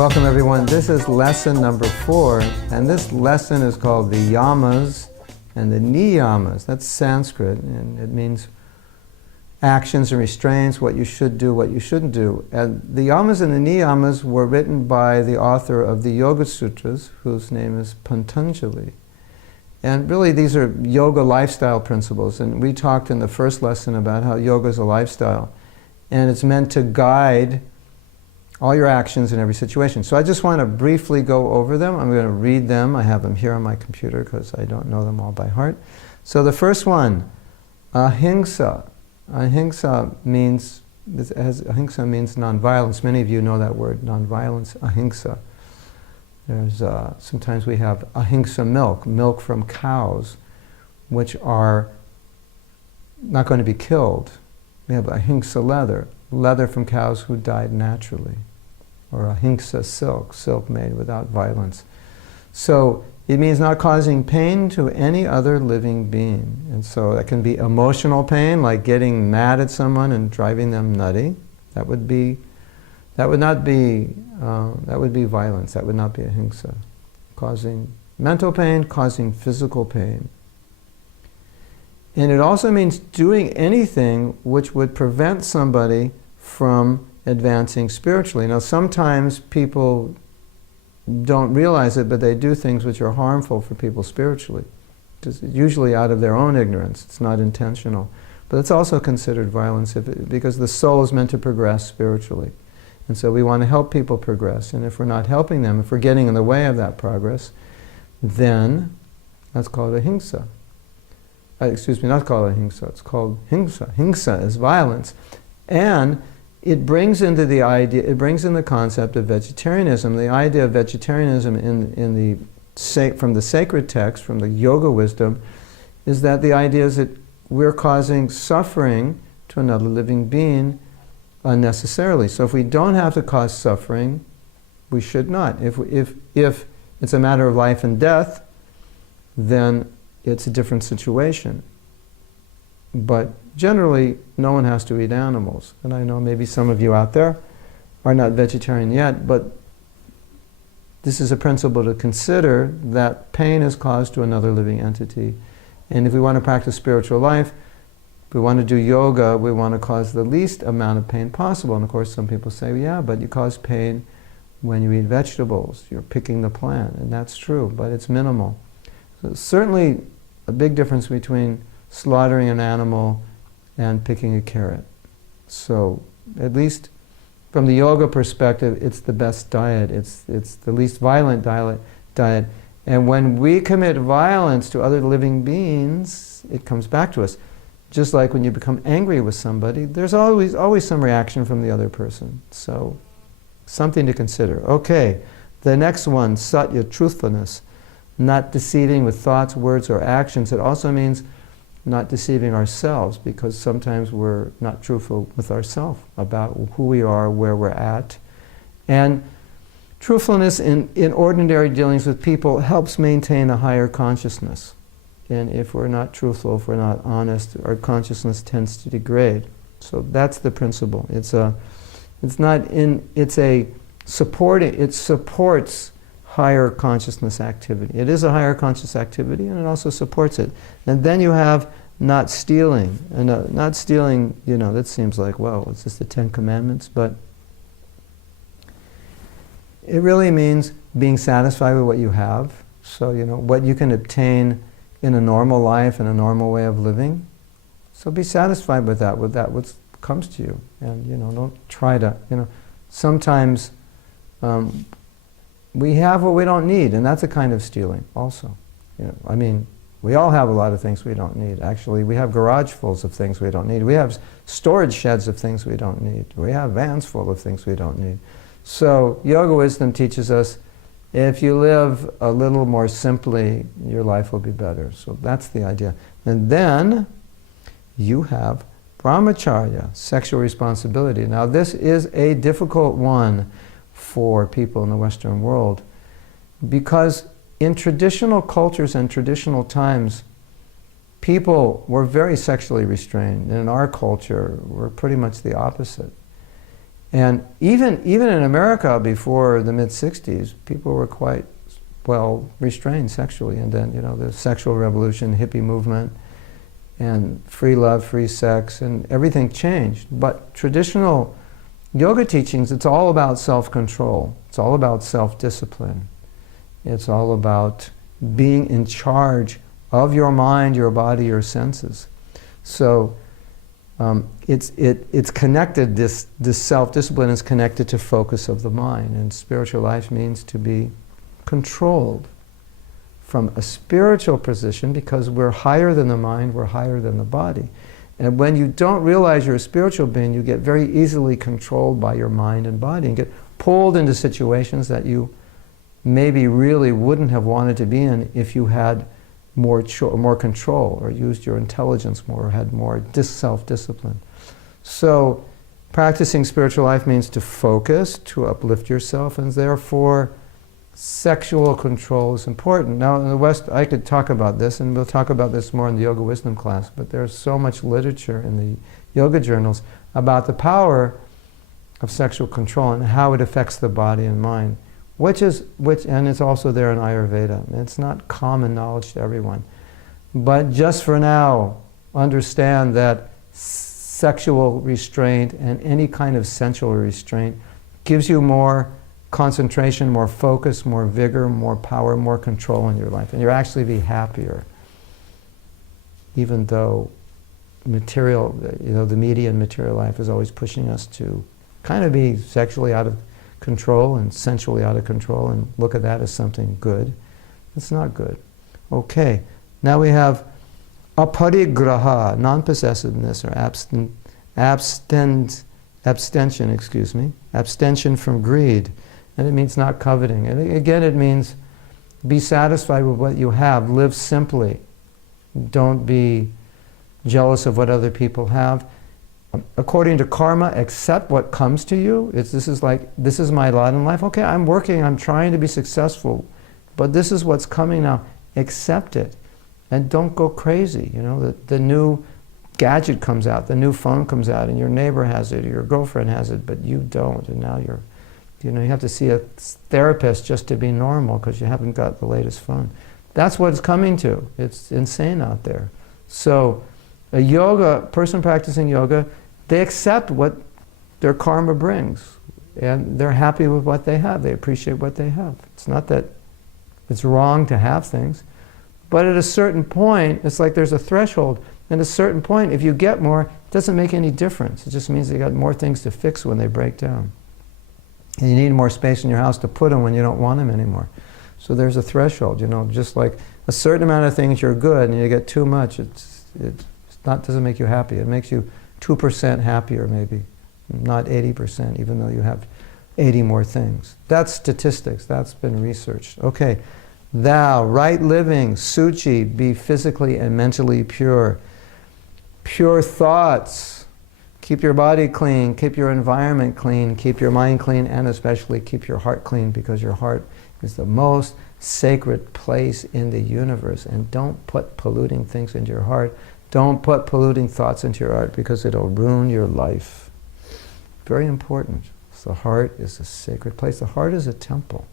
Welcome everyone. This is lesson number 4, and this lesson is called the yamas and the niyamas. That's Sanskrit, and it means actions and restraints, what you should do, what you shouldn't do. And the yamas and the niyamas were written by the author of the Yoga Sutras, whose name is Patanjali. And really these are yoga lifestyle principles, and we talked in the first lesson about how yoga is a lifestyle, and it's meant to guide all your actions in every situation. So I just want to briefly go over them. I'm going to read them. I have them here on my computer because I don't know them all by heart. So the first one, ahimsa. Ahimsa means nonviolence. Many of you know that word, nonviolence, ahimsa. There's sometimes we have ahimsa milk from cows, which are not going to be killed. We have ahimsa leather from cows who died naturally, or ahimsa silk made without violence. So it means not causing pain to any other living being. And so that can be emotional pain, like getting mad at someone and driving them nutty. That would be violence. That would not be ahimsa. Causing mental pain, causing physical pain. And it also means doing anything which would prevent somebody from advancing spiritually. Now sometimes people don't realize it, but they do things which are harmful for people spiritually. Just usually out of their own ignorance. It's not intentional. But it's also considered violence because the soul is meant to progress spiritually. And so we want to help people progress. And if we're not helping them, if we're getting in the way of that progress, then that's called ahimsa. Not called ahimsa, it's called himsa. Himsa is violence. And it brings into the idea, it brings in the concept of vegetarianism. The idea of vegetarianism from the sacred text, from the yoga wisdom, is that the idea is that we're causing suffering to another living being unnecessarily. So if we don't have to cause suffering, we should not. If it's a matter of life and death, then it's a different situation. But generally, no one has to eat animals. And I know maybe some of you out there are not vegetarian yet, but this is a principle to consider, that pain is caused to another living entity. And if we want to practice spiritual life, if we want to do yoga, we want to cause the least amount of pain possible. And of course, some people say, yeah, but you cause pain when you eat vegetables. You're picking the plant, and that's true, but it's minimal. So certainly a big difference between slaughtering an animal and picking a carrot. So at least from the yoga perspective, it's the best diet. It's the least violent diet. And when we commit violence to other living beings, it comes back to us. Just like when you become angry with somebody, there's always some reaction from the other person. So something to consider. Okay, the next one, satya, truthfulness. Not deceiving with thoughts, words, or actions. It also means not deceiving ourselves, because sometimes we're not truthful with ourselves about who we are, where we're at. And truthfulness in ordinary dealings with people helps maintain a higher consciousness. And if we're not truthful, if we're not honest, our consciousness tends to degrade. So that's the principle. It supports higher consciousness activity. It is a higher conscious activity, and it also supports it. And then you have not stealing. And not stealing, that seems like, well, it's just the 10 Commandments, but it really means being satisfied with what you have. So, what you can obtain in a normal life, in a normal way of living. So be satisfied with that what comes to you. And, don't try to, sometimes we have what we don't need, and that's a kind of stealing also. We all have a lot of things we don't need. Actually, we have garage fulls of things we don't need. We have storage sheds of things we don't need. We have vans full of things we don't need. So yoga wisdom teaches us, if you live a little more simply, your life will be better. So that's the idea. And then you have brahmacharya, sexual responsibility. Now this is a difficult one for people in the Western world, because in traditional cultures and traditional times, people were very sexually restrained. And in our culture, we're pretty much the opposite. And even in America before the mid-60s, people were quite well restrained sexually. And then, the sexual revolution, hippie movement, and free love, free sex, and everything changed. But traditional yoga teachings, it's all about self-control. It's all about self-discipline. It's all about being in charge of your mind, your body, your senses. So it's connected, this self-discipline is connected to focus of the mind. And spiritual life means to be controlled from a spiritual position, because we're higher than the mind, we're higher than the body. And when you don't realize you're a spiritual being, you get very easily controlled by your mind and body and get pulled into situations that you maybe really wouldn't have wanted to be in if you had more control, or used your intelligence more, or had more self-discipline. So practicing spiritual life means to focus, to uplift yourself, and therefore sexual control is important. Now in the West, I could talk about this, and we'll talk about this more in the Yoga Wisdom class, but there's so much literature in the yoga journals about the power of sexual control and how it affects the body and mind, and it's also there in Ayurveda. It's not common knowledge to everyone. But just for now, understand that sexual restraint and any kind of sensual restraint gives you more concentration, more focus, more vigor, more power, more control in your life. And you'll actually be happier. Even though material, the media and material life is always pushing us to kind of be sexually out of control and sensually out of control and look at that as something good. It's not good. Okay, now we have aparigraha, non-possessiveness, or abstention from greed. And it means not coveting. And again, it means be satisfied with what you have. Live simply. Don't be jealous of what other people have. According to karma, accept what comes to you. This is my lot in life. Okay, I'm working, I'm trying to be successful, but this is what's coming now. Accept it. And don't go crazy. The new gadget comes out, the new phone comes out, and your neighbor has it, or your girlfriend has it, but you don't, and now you have to see a therapist just to be normal because you haven't got the latest phone. That's what it's coming to. It's insane out there. So a person practicing yoga, they accept what their karma brings, and they're happy with what they have. They appreciate what they have. It's not that it's wrong to have things, but at a certain point, it's like there's a threshold. At a certain point, if you get more, it doesn't make any difference. It just means you got more things to fix when they break down. And you need more space in your house to put them when you don't want them anymore. So there's a threshold, just like a certain amount of things you're good, and you get too much, doesn't make you happy. It makes you 2% happier maybe, not 80%, even though you have 80 more things. That's statistics, that's been researched. Okay, thou, right living, suchi, be physically and mentally pure. Pure thoughts. Keep your body clean, keep your environment clean, keep your mind clean, and especially keep your heart clean, because your heart is the most sacred place in the universe. And don't put polluting things into your heart. Don't put polluting thoughts into your heart, because it'll ruin your life. Very important. So the heart is a sacred place. The heart is a temple.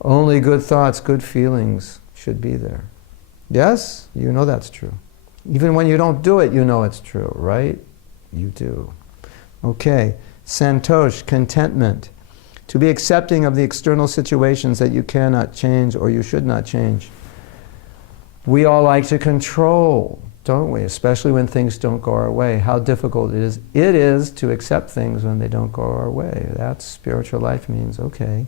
Only good thoughts, good feelings should be there. Yes? You know that's true. Even when you don't do it, you know it's true, right? You do. Okay, santosh, contentment. To be accepting of the external situations that you cannot change or you should not change. We all like to control, don't we? Especially when things don't go our way. How difficult it is to accept things when they don't go our way. That's spiritual life means, okay,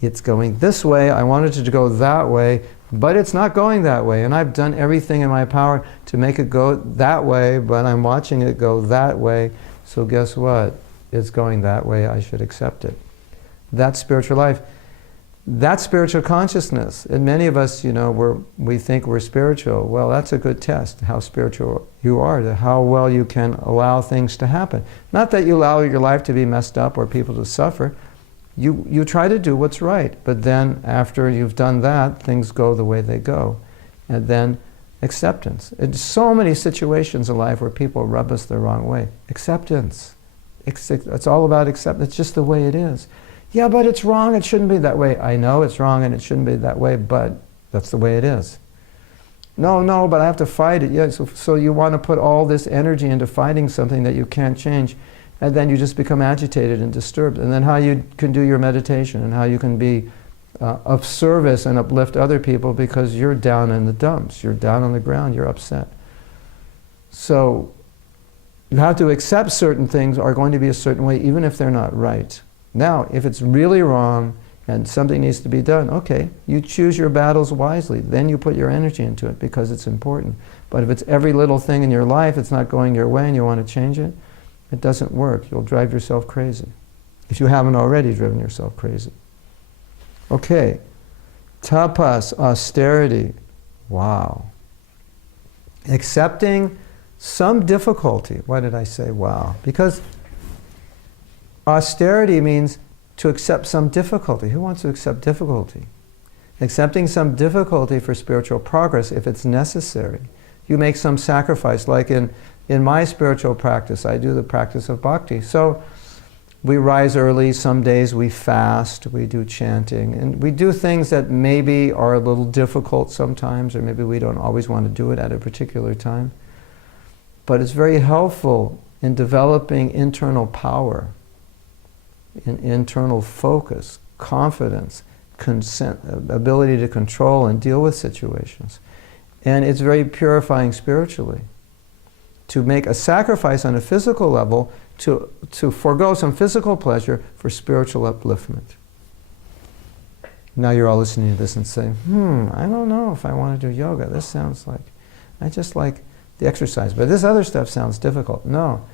it's going this way, I wanted it to go that way, but it's not going that way, and I've done everything in my power to make it go that way, but I'm watching it go that way, so guess what? It's going that way, I should accept it. That's spiritual life. That's spiritual consciousness. And many of us, we think we're spiritual. Well, that's a good test, how spiritual you are, how well you can allow things to happen. Not that you allow your life to be messed up or people to suffer. You try to do what's right, but then after you've done that, things go the way they go. And then acceptance. In so many situations in life where people rub us the wrong way. Acceptance. It's all about acceptance. It's just the way it is. Yeah, but it's wrong. It shouldn't be that way. I know it's wrong and it shouldn't be that way, but that's the way it is. No, but I have to fight it. Yeah, so you want to put all this energy into fighting something that you can't change, and then you just become agitated and disturbed. And then how you can do your meditation and how you can be of service and uplift other people because you're down in the dumps. You're down on the ground. You're upset. So you have to accept certain things are going to be a certain way, even if they're not right. Now, if it's really wrong and something needs to be done, okay, you choose your battles wisely. Then you put your energy into it because it's important. But if it's every little thing in your life, it's not going your way and you want to change it, it doesn't work. You'll drive yourself crazy, if you haven't already driven yourself crazy. Okay, tapas, austerity. Wow. Accepting some difficulty. Why did I say wow? Because austerity means to accept some difficulty. Who wants to accept difficulty? Accepting some difficulty for spiritual progress if it's necessary. You make some sacrifice. Like in my spiritual practice, I do the practice of bhakti. So we rise early, some days we fast, we do chanting, and we do things that maybe are a little difficult sometimes, or maybe we don't always want to do it at a particular time. But it's very helpful in developing internal power, in internal focus, confidence, consent, ability to control and deal with situations. And it's very purifying spiritually. To make a sacrifice on a physical level, to forego some physical pleasure for spiritual upliftment. Now you're all listening to this and saying, I don't know if I want to do yoga. This sounds like, I just like the exercise, but this other stuff sounds difficult. No,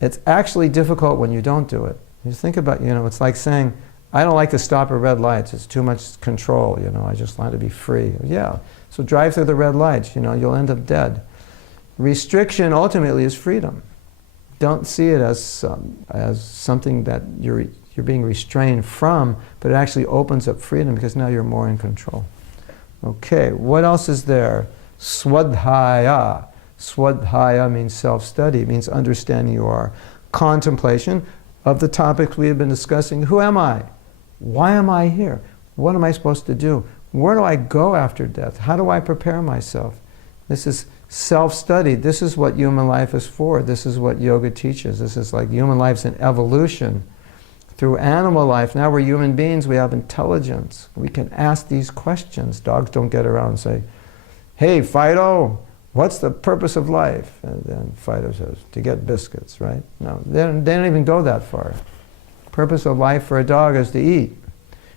it's actually difficult when you don't do it. You think about, it's like saying, I don't like to stop at red lights. It's too much control, I just want to be free. Yeah, so drive through the red lights, you'll end up dead. Restriction ultimately is freedom. Don't see it as something that you're being restrained from, but it actually opens up freedom because now you're more in control. Okay, what else is there? Swadhyaya. Swadhyaya means self-study. It means understanding you are. Contemplation of the topics we have been discussing. Who am I? Why am I here? What am I supposed to do? Where do I go after death? How do I prepare myself? This is self-study. This is what human life is for. This is what yoga teaches. This is like human life's an evolution. Through animal life, now we're human beings, we have intelligence. We can ask these questions. Dogs don't get around and say, hey, Fido, what's the purpose of life? And then Fido says, to get biscuits, right? No, they don't even go that far. Purpose of life for a dog is to eat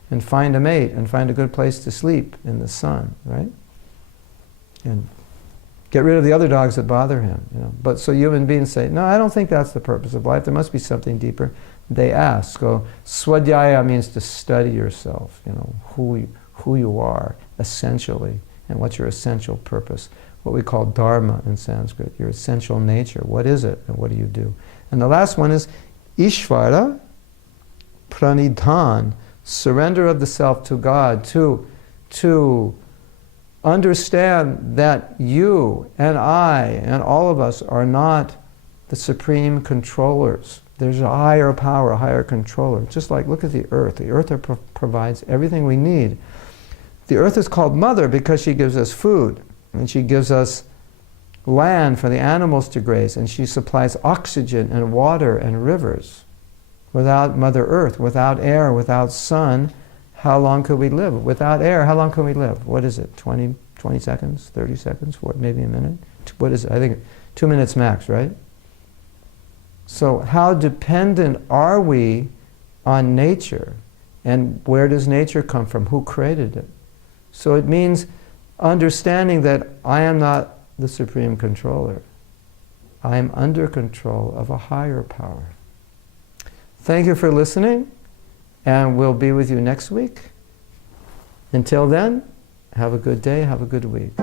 and find a mate and find a good place to sleep in the sun, right? And get rid of the other dogs that bother him. But so human beings say, no, I don't think that's the purpose of life. There must be something deeper. They ask. So swadhyaya means to study yourself, who you are essentially, and what's your essential purpose. What we call dharma in Sanskrit, your essential nature. What is it and what do you do? And the last one is ishvara pranidhan, surrender of the self to God, to understand that you and I and all of us are not the supreme controllers. There's a higher power, a higher controller. Just like, look at the earth. The earth provides everything we need. The earth is called mother because she gives us food, and she gives us land for the animals to graze, and she supplies oxygen and water and rivers. Without Mother Earth, without air, without sun, how long could we live? Without air, how long can we live? What is it, 20 seconds, 30 seconds, maybe a minute? What is it? I think 2 minutes max, right? So how dependent are we on nature? And where does nature come from? Who created it? So it means understanding that I am not the supreme controller. I am under control of a higher power. Thank you for listening, and we'll be with you next week. Until then, have a good day, have a good week.